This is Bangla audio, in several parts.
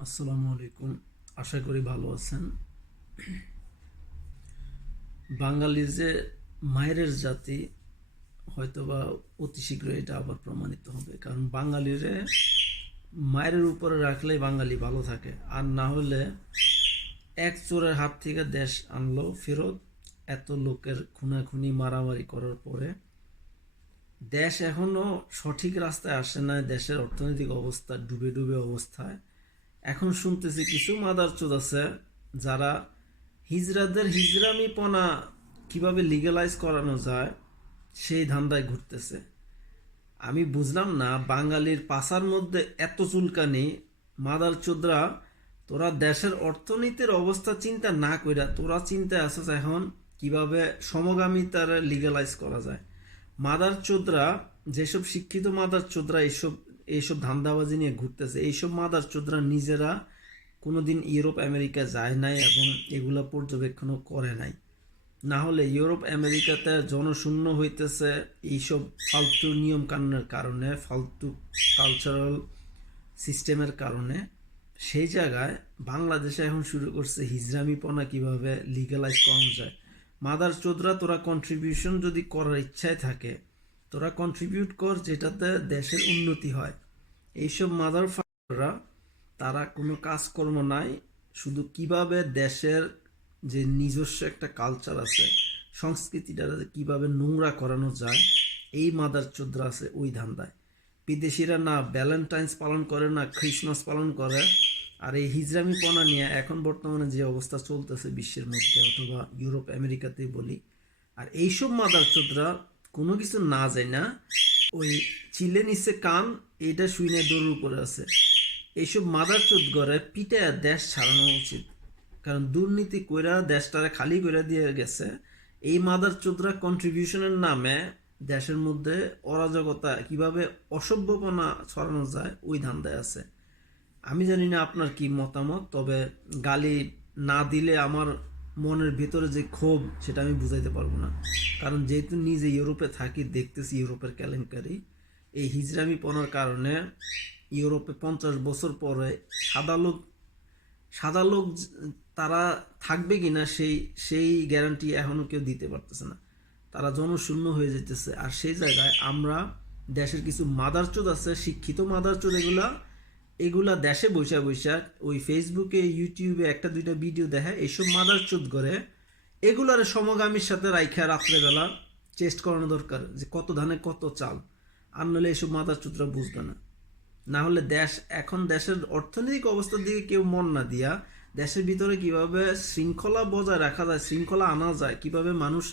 আসসালামু আলাইকুম। আশা করি ভালো আছেন। বাঙালি যে মায়ের জাতি, হয়তোবা অতি শীঘ্র এটা আবার প্রমাণিত হবে। কারণ বাঙালিরে মায়ের উপরে রাখলেই বাঙালি ভালো থাকে। আর না হলে এক চোরের হাত থেকে দেশ আনলো, ফেরত এত লোকের খুনাখুনি, মারামারি করার পরে দেশ এখনও সঠিক রাস্তায় আসে না দেশের অর্থনৈতিক অবস্থা ডুবে ডুবে অবস্থায়। এখন শুনতেছি কিছু মাদার চোদ আছে যারা হিজরাদের হিজরামিপনা কীভাবে লিগালাইজ করানো যায় সেই ধান্দায় ঘুরতেছে। আমি বুঝলাম না, বাঙালির পাশার মধ্যে এত চুলকানি, মাদার চোদরা, তোরা দেশের অর্থনীতির অবস্থা চিন্তা না কইরা, তোরা চিন্তায় আসছ এখন কীভাবে সমগামিতার লিগালাইজ করা যায়। মাদার চোদরা, যেসব শিক্ষিত মাদার চোদরা এইসব এইসব ধান্দাবাজি নিয়ে ঘুরতেছে। এইসব মাদার চোদরা নিজেরা কোনোদিন ইউরোপ, আমেরিকা যায় নাই এবং এগুলা পর্যবেক্ষণও করে নাই। না হলে ইউরোপ, আমেরিকাতে জনশূন্য হইতেছে এইসব ফালতু নিয়ম কানুনের কারণে, ফালতু কালচারাল সিস্টেমের কারণে। সেই জায়গায় বাংলাদেশে এখন শুরু করছে হিজরামিপনা কীভাবে লিগালাইজ করানো যায়। মাদার চোদরা, তোরা কন্ট্রিবিউশন যদি করার ইচ্ছায় থাকে তোরা কন্ট্রিবিউট কর যেটাতে দেশের উন্নতি হয়। এইসব মাদার ফাদাররা তারা কোনো কাজকর্ম নাই, শুধু কীভাবে দেশের যে নিজস্ব একটা কালচার আছে, সংস্কৃতিটা কীভাবে নোংরা করানো যায়, এই মাদার চোদ্রা আছে ওই ধান্দায়। বিদেশিরা না ভ্যালেন্টাইন্স পালন করে, না খ্রিসমাস পালন করে, আর এই হিজরামিপনা নিয়ে এখন বর্তমানে যে অবস্থা চলতেছে বিশ্বের মধ্যে অথবা ইউরোপ, আমেরিকাতেই বলি। আর এইসব মাদার চোদ্রা কোনো কিছু না যায় না, ওই চিলে নিচে কান এটা শুইনে দৌড়ের উপরে আছে। এইসব মাদার চোদ গড়ে পিটে দেশ ছাড়ানো উচিত। কারণ দুর্নীতি কইরা দেশটারে খালি করে দিয়ে গেছে। এই মাদার চোদরা কন্ট্রিবিউশনের নামে দেশের মধ্যে অরাজকতা কীভাবে অসভ্যপনা ছড়ানো যায়, ওই ধান্দায় আছে। আমি জানি না আপনার কি মতামত, তবে গালি না দিলে আমার মনের ভিতরে যে ক্ষোভ, সেটা আমি বুঝাইতে পারব না। কারণ যেহেতু নিজে ইউরোপে থাকি, দেখতেছি ইউরোপের কেলেঙ্কারি। এই হিজরামিপনার কারণে ইউরোপে পঞ্চাশ বছর পরে সাদা লোক সাদা লোক তারা থাকবে কিনা, সেই সেই গ্যারান্টি এখনও কেউ দিতে পারতেছে না। তারা জনশূন্য হয়ে যেতেছে আর সেই জায়গায় আমরা দেশের কিছু মাদারচোদ আছে, শিক্ষিত মাদারচোদ এগুলা এগুলা দেশে বৈশা বৈশা ওই ফেসবুকে ইউটিউবে একটা দুইটা ভিডিও দেখে, এইসব মাদার মাদারচোদ করে। এগুলার সমগামীর সাথে রাইখা রাত্রেবেলা চেস্ট করানো দরকার, যে কত ধানে কত চাল। আর নাহলে এইসব মাদারচোদরা বুঝবে না। না হলে দেশ, এখন দেশের অর্থনৈতিক অবস্থার দিকে কেউ মন না দিয়া দেশের ভিতরে কীভাবে শৃঙ্খলা বজায় রাখা যায়, শৃঙ্খলা আনা যায়, কীভাবে মানুষ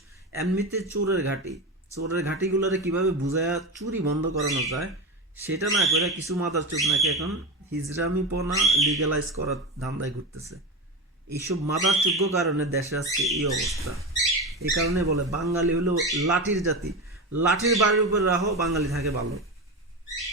এমনিতে চোরের ঘাটি, চোরের ঘাটিগুলোরে কীভাবে বুঝায়া চুরি বন্ধ করানো যায়, সেটা না করে কিছু মাদার চোদ নাকি এখন হিজরামিপনা লিগালাইজ করার ধান্দায় ঘুরতেছে। এইসব মাদার যোগ্য কারণে দেশে আজকে এই অবস্থা। এই কারণে বলে, বাঙালি হলো লাঠির জাতি। লাঠির বাড়ির উপর রাহো, বাঙালি থাকে ভালো